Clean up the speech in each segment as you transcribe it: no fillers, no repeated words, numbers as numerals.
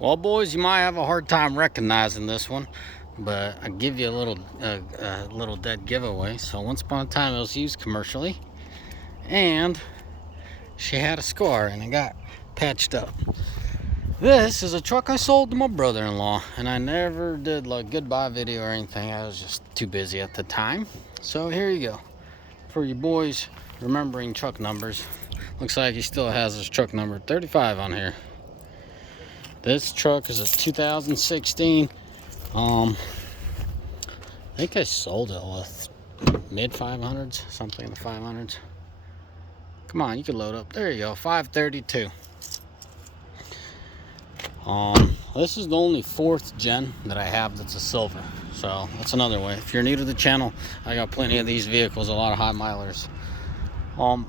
Well, boys, you might have a hard time recognizing this one, but I give you a little dead giveaway. So once upon a time, it was used commercially, and she had a scar, and it got patched up. This is a truck I sold to my brother-in-law, and I never did like goodbye video or anything. I was just too busy at the time. So here you go, for you boys remembering truck numbers. Looks like he still has his truck number 35 on here. This truck is a 2016. I think I sold it with mid 500s, something in the 500s. Come on, you can load up. There you go, 532. This is the only 4th gen that I have that's a silver. So that's another way. If you're new to the channel, I got plenty of these vehicles, a lot of high milers.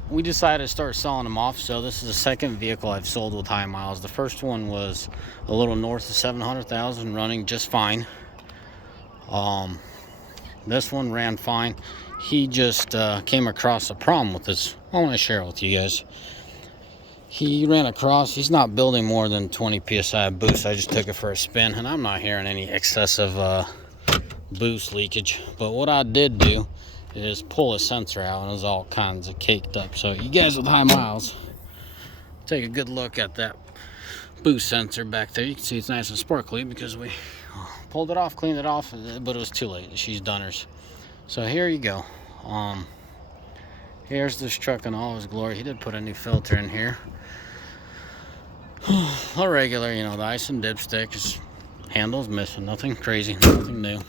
We decided to start selling them off, so this is the second vehicle I've sold with high miles. The first one was a little north of 700,000, running just fine. This one ran fine. He just came across a problem with this. I want to share it with you guys. He ran across, he's not building more than 20 psi boost. I just took it for a spin, and I'm not hearing any excessive boost leakage. But what I did do is pull a sensor out, and it was all kinds of caked up. So you guys with high miles, take a good look at that boost sensor back there. You can see it's nice and sparkly because we pulled it off, cleaned it off, but it was too late. She's done hers. So here you go. Here's this truck in all his glory. He did put a new filter in here. A regular, you know, the ice and dipstick. Just handles missing, nothing crazy, nothing new.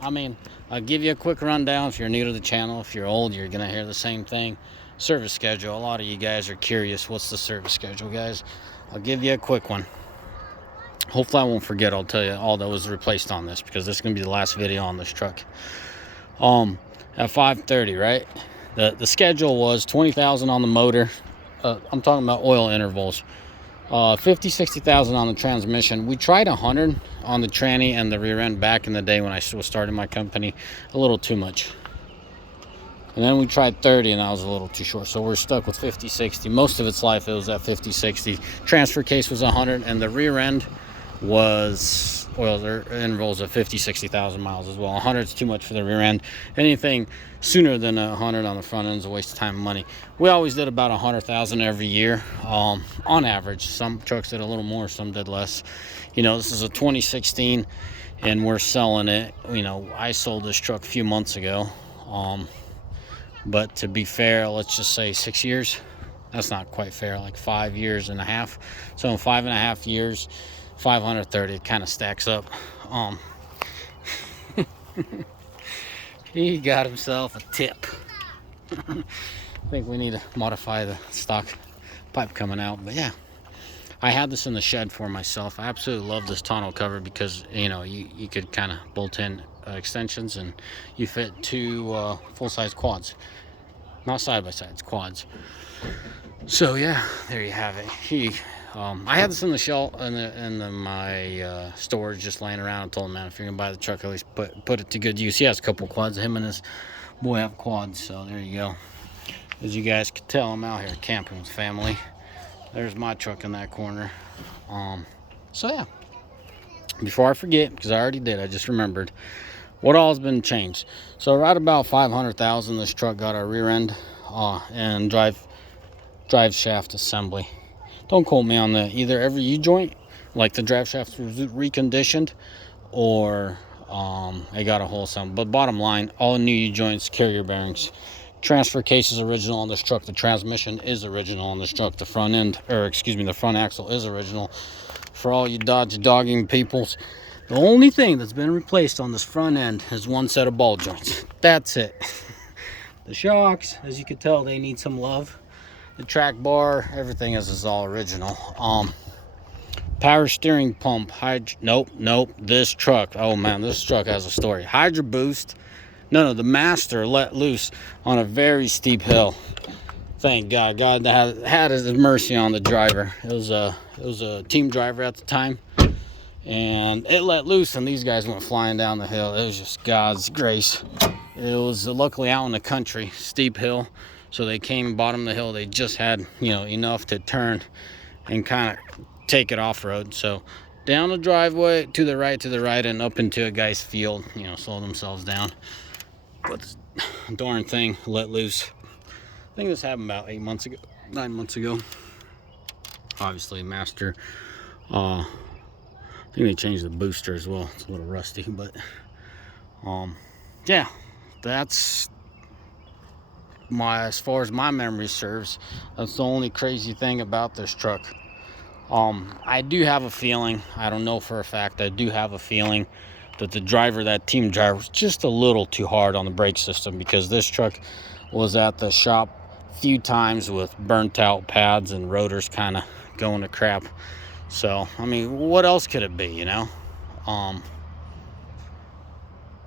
I mean, I'll give you a quick rundown. If you're new to the channel, if you're old, you're gonna hear the same thing. Service schedule. A lot of you guys are curious, what's the service schedule, guys? I'll give you a quick one. Hopefully I won't forget. I'll tell you all that was replaced on this, because this is gonna be the last video on this truck. At 5:30, right? The schedule was 20,000 on the motor. I'm talking about oil intervals. 50-60,000 on the transmission. We tried 100 on the tranny and the rear end back in the day when I was starting my company. A little too much. And then we tried 30, and that was a little too short. So we're stuck with 50-60. Most of its life it was at 50-60. Transfer case was 100, and the rear end was, well, their intervals of 50-60,000 miles as well. 100 is too much for the rear end. Anything sooner than 100 on the front end is a waste of time and money. We always did about 100,000 every year, on average. Some trucks did a little more, some did less. You know, this is a 2016, and we're selling it. You know, I sold this truck a few months ago. But to be fair, let's just say 6 years. That's not quite fair, like 5 years and a half. So in 5.5 years, 530, it kind of stacks up. He got himself a tip. I think we need to modify the stock pipe coming out, but yeah. I had this in the shed for myself. I absolutely love this tonneau cover because, you know, you could kind of bolt in extensions, and you fit 2 full-size quads. Not side-by-sides, quads. So yeah, there you have it. I had this in the shell in my storage, just laying around. I told him, man, if you're gonna buy the truck, at least put it to good use. He has a couple quads. Him and his boy have quads. So there you go. As you guys can tell, I'm out here camping with family. There's my truck in that corner. So yeah. Before I forget, because I already did, I just remembered what all has been changed. So right about 500,000, this truck got our rear end and drive shaft assembly. Don't quote me on that. Either every U-joint, like the drive shaft was reconditioned, or I got a whole assembly. But bottom line, all new U-joints, carrier bearings. Transfer case is original on this truck. The transmission is original on this truck. The front end, or excuse me, the front axle is original. For all you Dodge dogging peoples, the only thing that's been replaced on this front end is one set of ball joints. That's it. The shocks, as you can tell, they need some love. The track bar, everything is all original. Power steering pump, nope. This truck, oh man, this truck has a story. Hydro boost. No, the master let loose on a very steep hill. Thank God. God had his mercy on the driver. It was a team driver at the time, and it let loose, and these guys went flying down the hill. It was just God's grace. It was luckily out in the country, steep hill, so they came bottom of the hill. They just had, you know, enough to turn and kind of take it off road. So down the driveway, to the right, and up into a guy's field, you know, slow themselves down. But this darn thing let loose. I think this happened about 9 months ago. Obviously, master. I think they changed the booster as well. It's a little rusty, but yeah, that's as far as my memory serves, that's the only crazy thing about this truck. I do have a feeling, I don't know for a fact, I do have a feeling that the driver, that team driver, was just a little too hard on the brake system, because this truck was at the shop a few times with burnt out pads and rotors kind of going to crap. So, I mean, what else could it be, you know?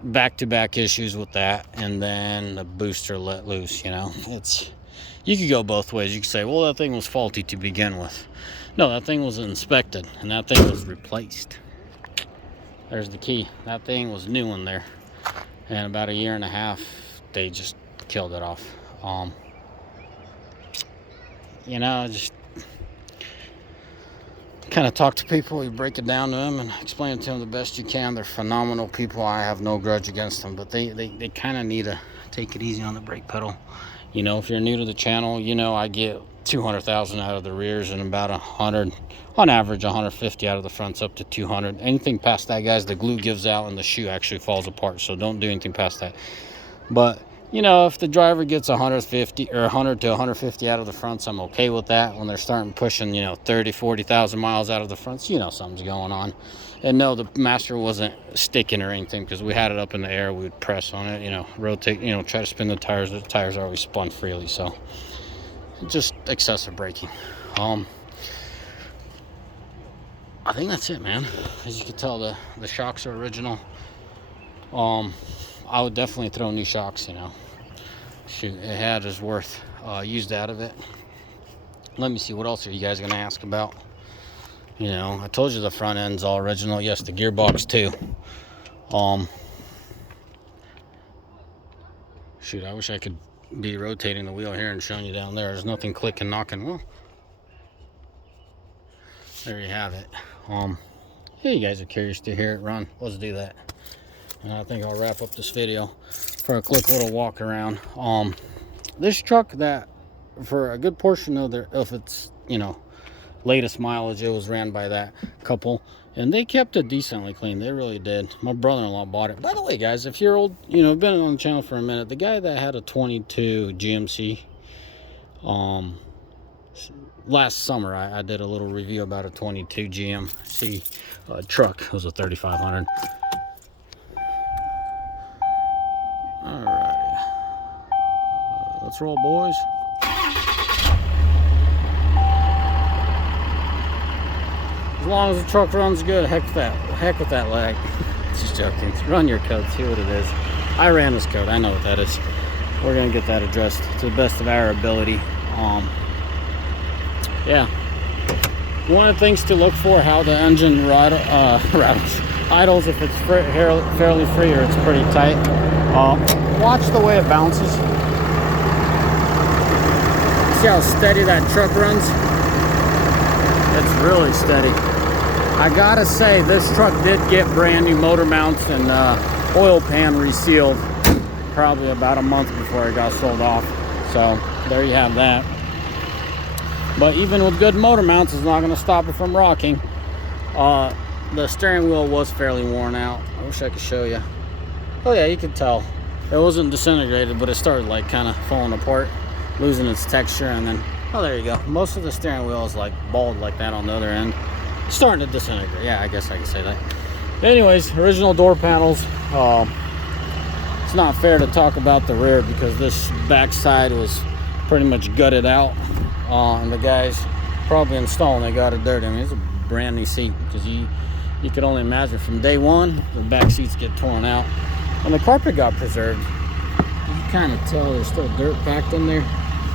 Back-to-back issues with that, and then the booster let loose, you know? You could go both ways. You could say, well, that thing was faulty to begin with. No, that thing was inspected, and that thing was replaced. There's the key. That thing was new in there. And about a year and a half, they just killed it off. You know, just kind of talk to people. You break it down to them and explain it to them the best you can. They're phenomenal people. I have no grudge against them, but they kind of need to take it easy on the brake pedal. You know, if you're new to the channel, you know I get 200,000 out of the rears and about 100, on average 150 out of the fronts, up to 200. Anything past that, guys, the glue gives out and the shoe actually falls apart, so don't do anything past that. But you know, if the driver gets 150 or 100 to 150 out of the fronts, I'm okay with that. When they're starting pushing, you know, 30, 40,000 miles out of the fronts, you know something's going on. And no, the master wasn't sticking or anything, because we had it up in the air. We would press on it, you know, rotate, you know, try to spin the tires. The tires are always spun freely, so just excessive braking. I think that's it, man. As you can tell, the shocks are original. I would definitely throw new shocks, you know. Shoot, it had his worth used out of it. Let me see, what else are you guys gonna ask about? You know, I told you the front end's all original. Yes, the gearbox too. Shoot, I wish I could be rotating the wheel here and showing you down there. There's nothing clicking, knocking. Well, there you have it. Yeah, you guys are curious to hear it run. Let's do that. And I think I'll wrap up this video for a quick little walk around. This truck, that for a good portion of its, you know, latest mileage, it was ran by that couple, and they kept it decently clean. They really did. My brother-in-law bought it. By the way, guys, if you're old, you know, been on the channel for a minute, the guy that had a 22 GMC, last summer I did a little review about a 22 GMC truck. It was a 3500. Alrighty, let's roll, boys. As long as the truck runs good, heck with that lag. Just joking. Run your code, see what it is. I ran this code, I know what that is. We're gonna get that addressed to the best of our ability. Yeah. One of the things to look for, how the engine idles, if it's fairly free or it's pretty tight. Watch the way it bounces. See how steady that truck runs? It's really steady. I gotta say, this truck did get brand new motor mounts and oil pan resealed probably about a month before it got sold off. So there you have that. But even with good motor mounts, it's not going to stop it from rocking. The steering wheel was fairly worn out. I wish I could show you. Oh yeah, you could tell. It wasn't disintegrated, but it started like kind of falling apart, losing its texture, and then, oh, there you go. Most of the steering wheel is like bald like that on the other end. It's starting to disintegrate. Yeah, I guess I can say that. Anyways, original door panels. It's not fair to talk about the rear because this back side was pretty much gutted out. And the guys probably installing, they got it dirty. I mean, it's a brand new seat, because you could only imagine from day one the back seats get torn out, and the carpet got preserved. You can kind of tell there's still dirt packed in there,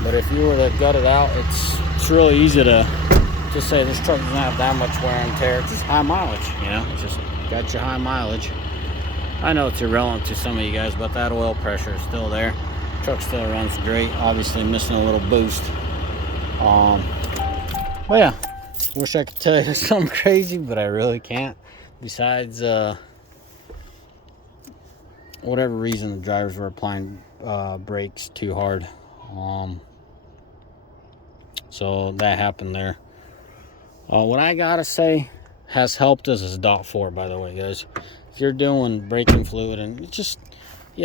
but if you were to gut it out, it's really easy to just say this truck doesn't have that much wear and tear. It's just high mileage, you know. It's just got your high mileage. I know it's irrelevant to some of you guys, but that oil pressure is still there. Truck still runs great. Obviously missing a little boost. But yeah, Wish I could tell you something crazy, but I really can't. Besides, whatever reason, the drivers were applying brakes too hard. So that happened there. What I gotta say has helped us is .4, by the way, guys. If you're doing braking fluid and it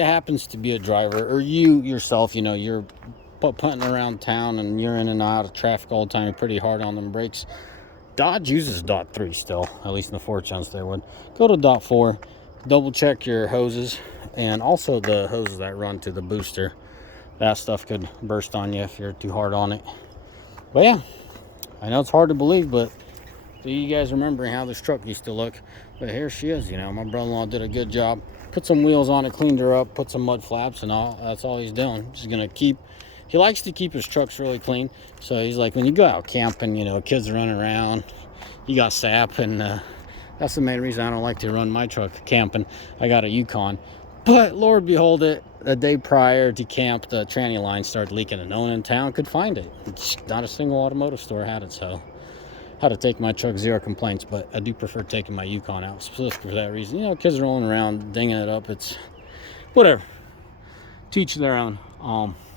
happens to be a driver, or you yourself, you're putting around town and you're in and out of traffic all the time, you're pretty hard on them brakes. Dodge uses .3 still, at least in the fortunes they would. Go to .4, double check your hoses, and also the hoses that run to the booster. That stuff could burst on you if you're too hard on it. But yeah, I know it's hard to believe, but do you guys remember how this truck used to look? But here she is, my brother-in-law did a good job. Put some wheels on it, cleaned her up, put some mud flaps and all. That's all he's doing. Just gonna he likes to keep his trucks really clean. So he's like, when you go out camping, kids are running around, you got sap, and that's the main reason I don't like to run my truck camping. I got a Yukon. But Lord behold it, a day prior to camp, the tranny line started leaking and no one in town could find it. Not a single automotive store had it, so I had to take my truck, zero complaints. But I do prefer taking my Yukon out specifically for that reason. Kids rolling around, dinging it up, it's whatever. Teach their own.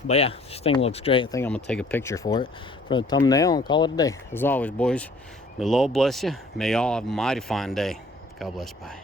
But yeah, this thing looks great. I think I'm gonna take a picture for it for the thumbnail and call it a day. As always, boys, may the Lord bless you. May y'all have a mighty fine day. God bless. Bye.